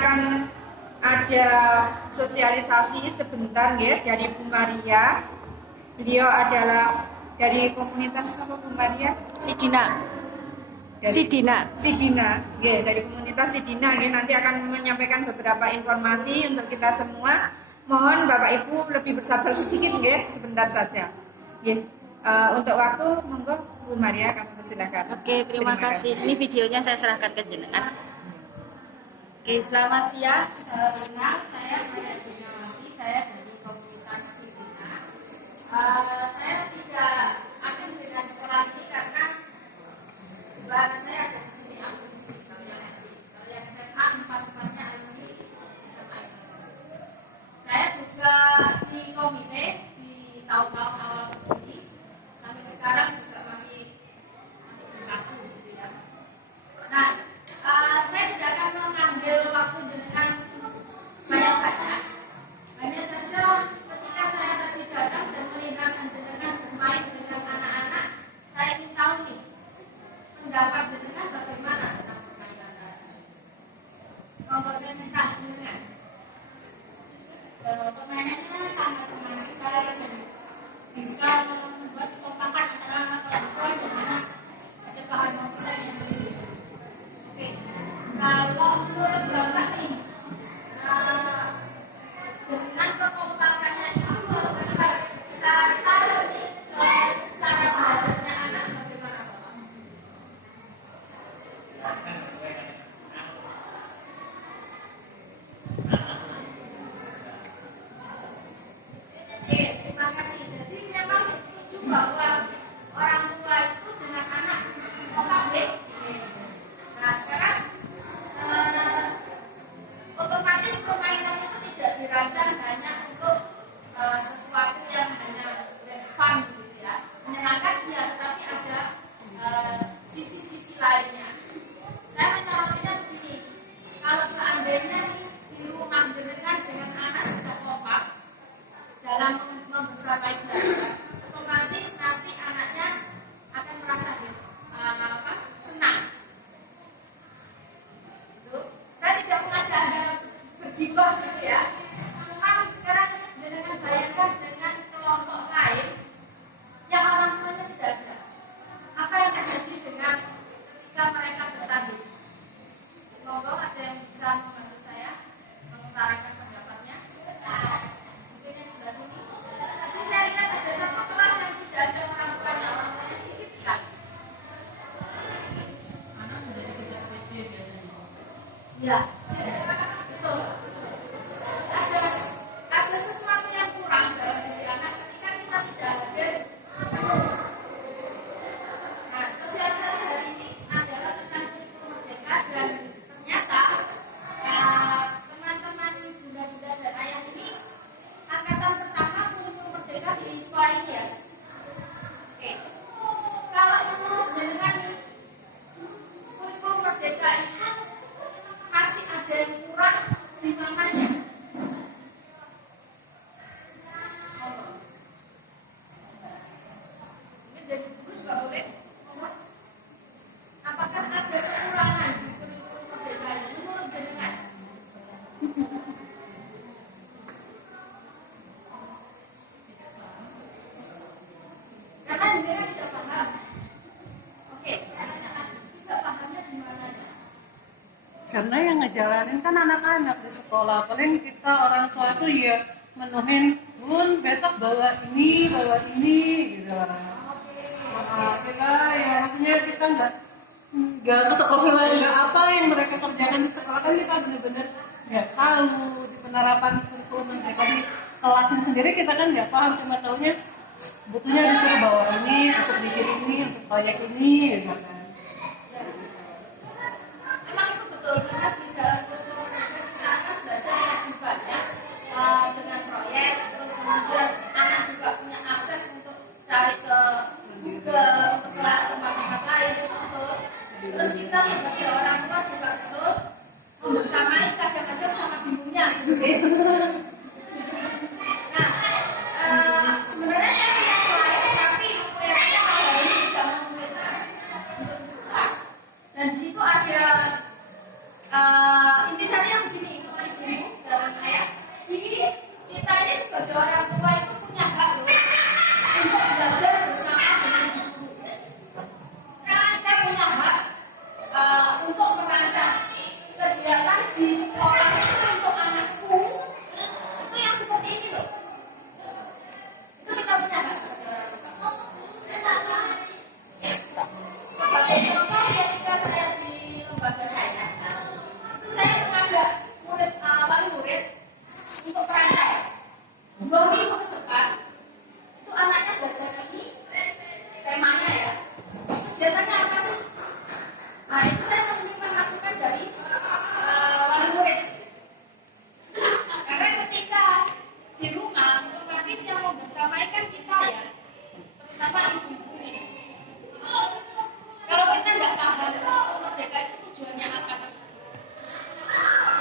akan ada sosialisasi sebentar ya dari Bu Maria. Beliau adalah dari komunitas apa Bu Maria? Sidina. Ya, dari komunitas Sidina ya, nanti akan menyampaikan beberapa informasi untuk kita semua. Mohon Bapak Ibu lebih bersabar sedikit ya, sebentar saja. Ya. Untuk waktu monggo Bu Maria kami persilakan. Oke, terima kasih. Ini videonya saya serahkan ke jenengan. Oke, selamat siang. Kenal, saya Maria Gunawati, saya dari komunitas Sidina. Saya tidak asing dengan sekolah ini karena bahasa saya ada di sini, aku di sini. Kalau yang SD, kalau yang SMA, empat-empatnya alumni SMA. Saya juga di komite di tahun-tahun awal ini, sampai sekarang juga masih berlaku gitu ya. Nah, saya tidak akan mengambil waktu dengan banyak-banyak. Hanya saja ketika saya tadi datang dan melihat jenengan bermain dengan anak-anak, saya ingin tahu nih pendapat jenengan bagaimana tentang permainan tadi. Kalau saya minta jenengan. Permainannya sangat mengasihkan dan bisa membuat kekompakan antara orang tua dan anak, ada keharmonisan yang sendiri. Oke, kalau menurut Bapak nih, dengan kekompakannya itu kita tahu nih cara belajarnya anak bagaimana Bapak? Oke, terima kasih. Jadi memang setuju bahwa orang tua itu dengan anak kompak ya. Nah sekarang otomatis permainan itu tidak dirancang hanya untuk sesuatu yang hanya fun gitu ya, menyenangkan dia, tetapi ada sisi-sisi lainnya. Saya menyorotnya begini, kalau seandainya nih di rumah jenengan dengan anak sudah kompak dalam membersamai belajar, otomatis nanti anaknya akan merasa senang. Saya tidak mengajak Anda bergibah gitu ya. Cuman sekarang dengan bayangkan dengan kelompok lain yang orang tuanya tidak ada. Apa yang terjadi dengan ketika mereka bertanding? Monggo ada yang bisa membantu saya mengutarakan pendapatnya. Mungkin yang sebelah sini. Tapi saya lihat ada satu kelas yang tidak ada orang tuanya sedikit sekali. Anak menjadi tidak pede biasanya. Ya, betul. Ada sesuatu yang kurang dalam diri anak ketika kita tidak hadir. Nah, sosialisasi hari ini adalah tentang kurikulum merdeka dan ternyata teman-teman bunda-bunda dan ayah ini angkatan pertama kurikulum merdeka di sekolah ini ya. Oke, kalau menurut jenengan kurikulum merdeka ini masih ada yang kurang di mananya? Ini dari guru juga boleh. Apakah ada kekurangan di kurikulum merdeka ini menurut jenengan? Karena jenengan tidak paham. Oke, saya tanya lagi, tidak pahamnya di mananya? Karena yang ngejalanin kan anak-anak di sekolah, paling kita orang tua itu ya menuhin, Bun besok bawa ini gitu. Kita ya maksudnya kita nggak ke sekolah, nggak apa yang mereka kerjakan di sekolah kan kita benar-benar nggak tahu di penerapan kurikulum mereka di kelasnya sendiri kita kan nggak paham, cuma taunya butuhnya disuruh bawa ini untuk bikin ini untuk proyek ini gitu kan. Memang itu betul, karena di dalam kurikulum merdeka kita akan belajar lebih banyak dengan proyek, terus kemudian anak juga punya akses untuk cari ke Google, untuk ke tempat-tempat lain, betul. Terus kita sebagai orang tua juga betul membersamai kadang-kadang sama bingungnya gitu. Nah, sebenarnya saya punya slide, tapi kelihatannya kalau ini tidak memungkinkan.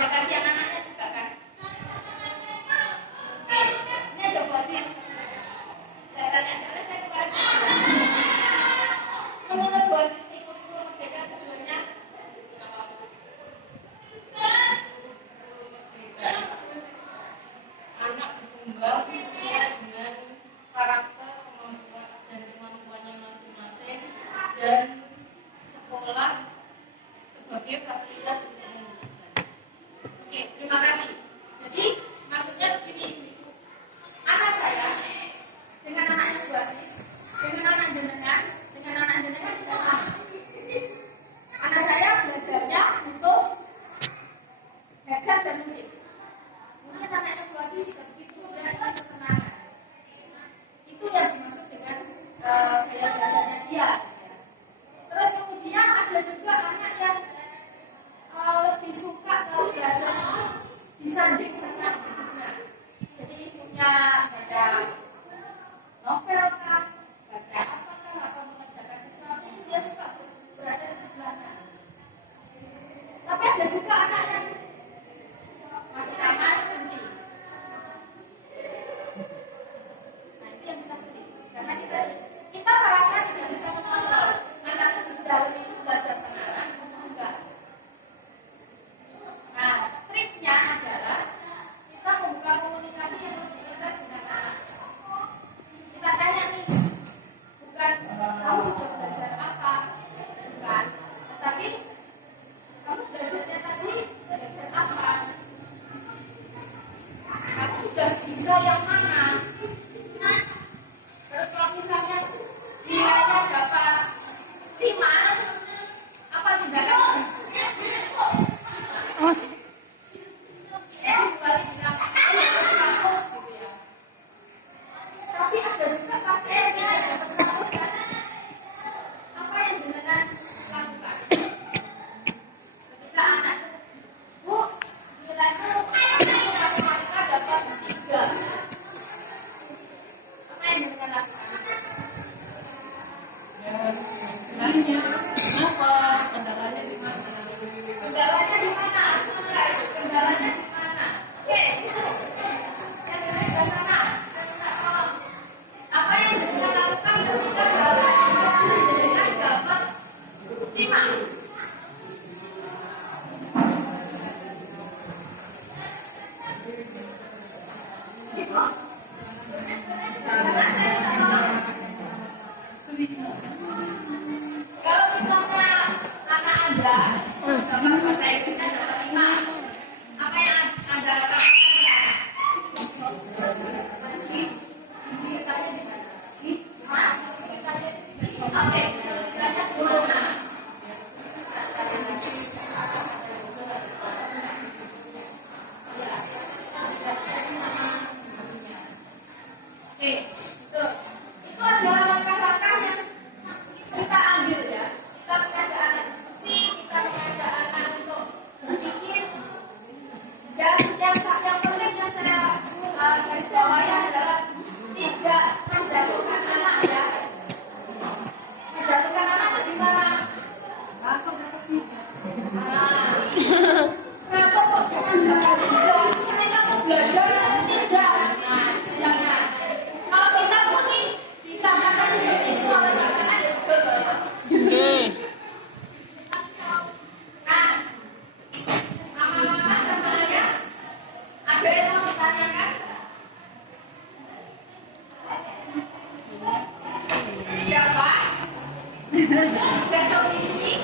kasihan anaknya juga kan. Ini ada buat bis. Saya tanya soalnya saya kemarin kalau buat bis ikut merdeka tujuannya anak berkembang dengan karakter, kemampuan dan kemampuannya masing-masing, dan sekolah sebagai fasilitas untuk mewujudkan. Oke, terima kasih. Jadi maksudnya begini, anak saya dengan anaknya Bu Anis, dengan anak jenengan juga sama. Anak saya belajarnya untuk headset dan musik. Mungkin anaknya Bu Anis tidak begitu, dia ingin ketenangan. Itu yang dimaksud dengan gaya belajarnya dia. Terus kemudian ada juga anak yang lebih suka kalau belajar itu disanding sama ibunya. Jadi ibunya baca novel kah, baca apakah, atau mengerjakan sesuatu, dia suka berada di sebelahnya. Tapi ada juga anak yang masih aman kunci. Nah itu yang kita sulit, karena kita merasa tidak bisa mengontrol anak di dalam itu belajar tenang, enggak. Nah, triknya adalah kita membuka komunikasi yang lebih intens dengan anak. Kita tanya nih, bukan kamu sudah belajar apa, bukan, tapi kamu belajarnya tadi belajar apa? Kamu sudah bisa yang mana? Terus kalau misalnya nilainya dapat 5, apa tindakan? Oh, Buat bilang 100 gitu ya. Tapi ada juga pasti yang tidak dapat 100 kan? Apa yang dengan lakukan? Ketika anak, Bu, nilaiku matematika dapat 3. Apa yang dengan lakukan? Nanya, kenapa? Kendalanya di mana? Kendalanya di mana? Aku suka itu. Kendalanya di mana? Oke. Yang di sebelah sana. Saya minta tolong. Apa yang kita lakukan ketika dengan dapat 5? Kalau misalnya anak Anda dapat bahasa Inggrisnya dapat 5, apa yang Anda lakukan? Oke, banyak gimana? Oke, itu adalah langkah-langkah yang kita ambil ya. Kita mengajak anak diskusi, kita mengajak anak untuk berpikir. Yang penting yang saya garis bawahi adalah tidak menjatuhkan anak ya. Menjatuhkan anak itu gimana? Kenapa kok jangan belajar? Ini kamu belajar tidak? Nah, jangan. Kalau kita pun nih dikatakan seperti itu oleh pasangan ya betul ya. Nah, mama-mama sama ayah, ada yang mau ditanyakan? Siapa? Besok istri?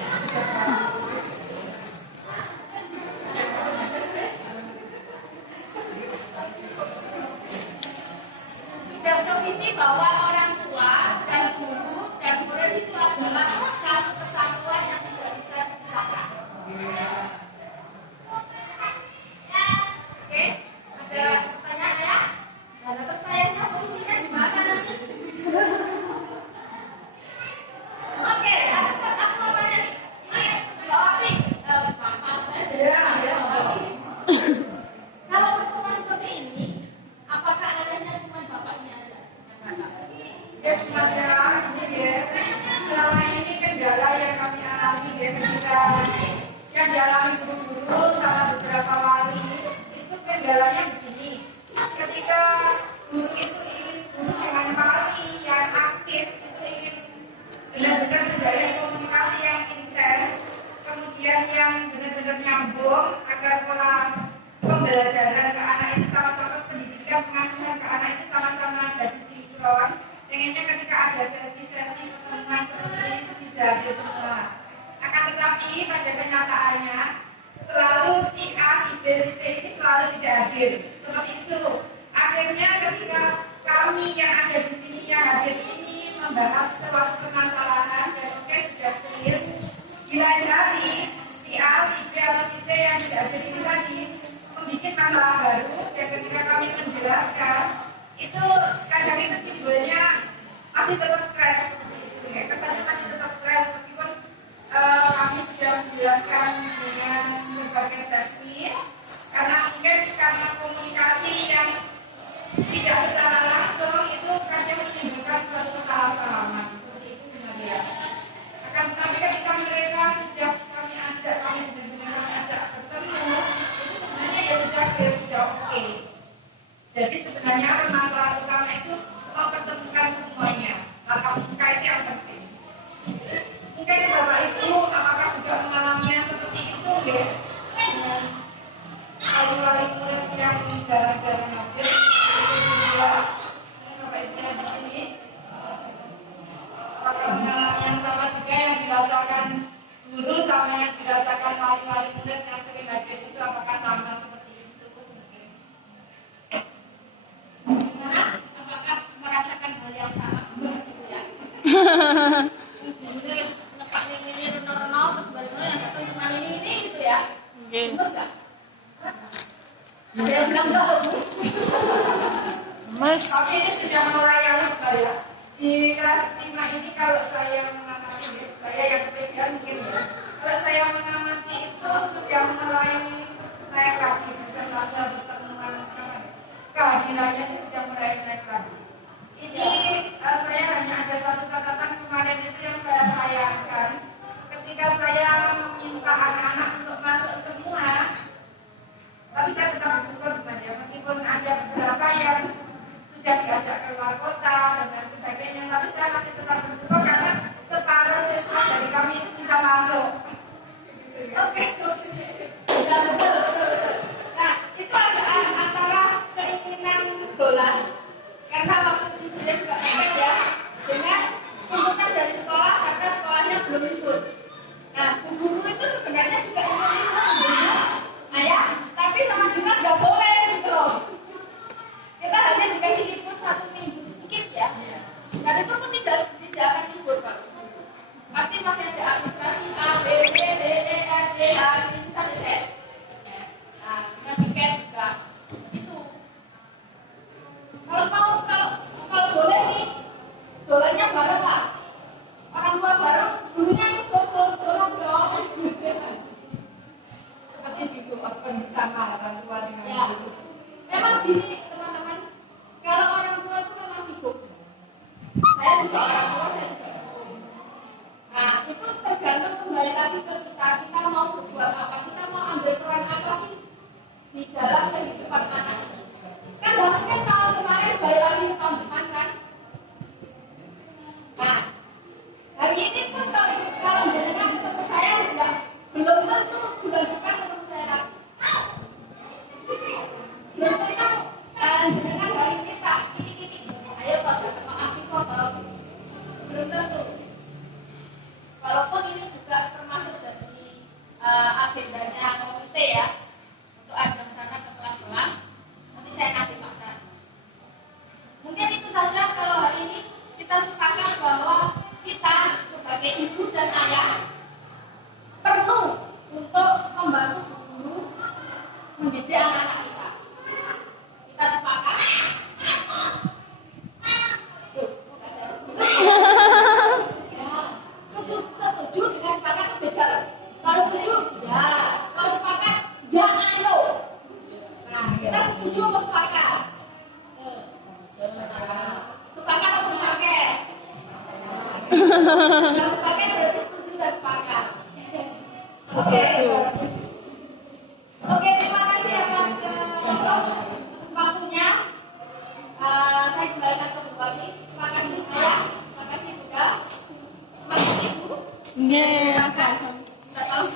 Besok istri bahwa orang tua dan guru dan murid itu adalah satu kesatuan yang tidak bisa dipisahkan. Oke, ada pertanyaan ya? Dapat sayangnya posisinya di mana nanti? Oke, aku mau tanya nih. Mbak Wati, maaf saya kalau pertemuan seperti ini, apakah adanya cuma bapaknya aja? Ya, Mas Sarah, ya, selama ini kendala yang kami alami ya ketika yang dialami guru-guru sama beberapa wali selalu tidak hadir. Seperti itu. Akhirnya ketika kami yang ada di sini yang hadir ini membahas suatu permasalahan dan oke sudah clear. Bila dari si A, si B atau si C yang tidak hadir ini tadi membuat masalah baru dan ketika kami menjelaskan itu kadang itu videonya masih tetap crash seperti itu ya. Kesannya masih tetap crash meskipun kami sudah menjelaskan dengan berbagai teknis karena mungkin karena komunikasi yang tidak secara langsung itu kadang menimbulkan suatu kesalahpahaman seperti itu sebenarnya. Akan tetapi ketika mereka sudah kami ajak, kami benar-benar ajak bertemu, itu sebenarnya ya sudah oke. Jadi sebenarnya permasalahan utama itu mempertemukan semuanya. Tatap muka itu yang penting. Mungkin Bapak Ibu apakah juga mengalaminya seperti itu ya? Dengan wali-wali murid yang jarang-jarang hadir. Bapak Ibu yang di sini, apakah mengalami yang sama juga yang dirasakan guru sama yang dirasakan wali-wali murid yang sering hadir itu apakah sama seperti itu? Nah, apakah merasakan hal yang sama? Gitu ya. Terus nepak ini reno-reno terus balik yang datang cuma ini gitu ya. Terus enggak? Ada yang bilang enggak, Bu? Mas. Tapi ini sudah mulai yang lebar ya. Di kelas 5 ini kalau saya mengamati, saya yang kepegang mungkin ya. Kalau saya mengamati itu sudah mulai naik lagi persentase pertemuan kehadirannya ini sudah mulai naik lagi. Ini saya hanya ada satu catatan kemarin itu yang saya sayangkan. Ketika saya meminta anak-anak untuk masuk semua, tapi saya tetap bersyukur sebenarnya meskipun ada beberapa yang sudah diajak ke luar kota dan lain sebagainya, tapi saya masih tetap bersyukur karena separuh siswa dari kami itu bisa masuk. Oke. Nah, itu ada antara keinginan bola karena waktu itu dia juga mepet ya dengan tuntutan dari sekolah karena sekolahnya belum libur. Nah, guru itu sebenarnya juga ingin libur, nah ya, tapi sama dinas nggak boleh gitu loh. Kita hanya dikasih libur 1 minggu sedikit ya, dan itu pun tidak akan libur Pak. Pasti masih ada administrasi A, B, C, D, E, F, G, H, I, sampai Z. Nah, dengan tiket juga itu. Kalau boleh nih, dolanya bareng lah. Orang tua bareng, gurunya ikut dorong dong. Seperti dikuatkan bersama orang tua dengan Ya. guru. Memang gini teman-teman, kalau orang tua itu memang sibuk. Saya juga orang tua, saya juga sibuk. Nah, itu tergantung kembali lagi ke kita. Kita mau berbuat apa? Kita mau ambil peran apa sih di dalam kehidupan anak ini? Kan bahkan tahun kemarin balik lagi ke tahun depan kan? Nah, hari ini pun kalau jenengan ketemu saya juga belum tentu bulan depan ketemu saya lagi. Belum tentu jenengan hari ini tak ini. Ayo kalau ketemu aktifo kalau belum tentu. Walaupun ini juga termasuk dari agendanya komite ya untuk ajang sana ke kelas-kelas. Nanti saya nanti baca. Mungkin itu saja kalau hari ini kita sepakat bahwa kita sebagai ibu dan ayah perlu untuk membantu guru mendidik anak-anak kita. Kita sepakat. Setuju dengan sepakat itu beda. Kalau setuju, ya. Kalau sepakat, ya ayo. Nah, kita setuju atau sepakat? Sepakat atau sepakat? Kalau sepakat berarti setuju dan sepakat. Oke. Oke, terima kasih atas waktunya. Saya kembalikan ke Bu Wati. Terima kasih Ayah. Terima kasih Bunda. Terima kasih Ibu. Nggih, Tidak tahu